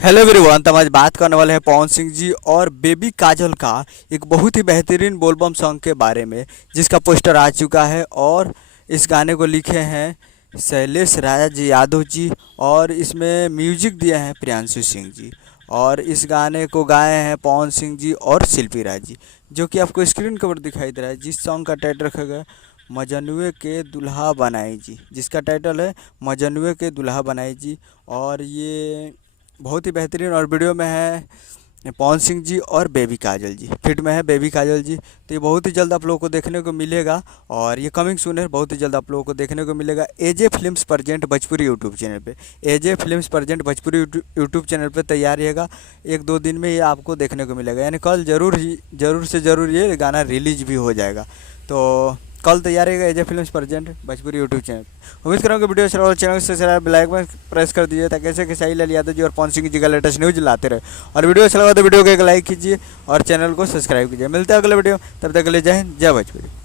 Hello everyone. तो हम आज बात करने वाले हैं पवन सिंह जी और बेबी काजल का एक बहुत ही बेहतरीन बोलबम सॉन्ग के बारे में, जिसका पोस्टर आ चुका है। और इस गाने को लिखे हैं शैलेश राजा जी यादव जी, और इसमें म्यूजिक दिए हैं प्रियांशु सिंह जी। और इस गाने को गाए हैं पवन सिंह जी और शिल्पी राज जी, जो कि आपको स्क्रीन के ऊपर दिखाई दे रहा है। जिस सॉन्ग का टाइटल रखा गया मजनुए के दुल्हा बनाई जी, जिसका टाइटल है मजनुए के दुल्हा बनाई जी। और ये बहुत ही बेहतरीन, और वीडियो में है पवन सिंह जी और बेबी काजल जी, फिट में है बेबी काजल जी। तो ये बहुत ही जल्द आप लोगों को देखने को मिलेगा, और ये कमिंग सून है, बहुत ही जल्द आप लोगों को देखने को मिलेगा AJ films present Bhojpuri YouTube channel पे। AJ films present Bhojpuri YouTube channel पे तैयार रहिएगा। एक दो दिन में ये आपको देखने को मिलेगा, यानी कल ज़रूर से ज़रूर ये गाना रिलीज भी हो जाएगा। तो कल तैयार रहेगा AJ films present Bhojpuri YouTube channel. उम्मीद करूँगा वीडियो अच्छा लगा, चैनल को सब्सक्राइब बेल आइकन प्रेस कर दीजिए, ताकि ऐसे कैसे लाल यादव जी और पवन सिंह जी का लेटेस्ट न्यूज लाते रहे। और वीडियो अच्छा लगा तो वीडियो को एक लाइक कीजिए और चैनल को सब्सक्राइब कीजिए। मिलते हैं अगले वीडियो, तब तक के लिए जय हिंद, जय भोजपुरी।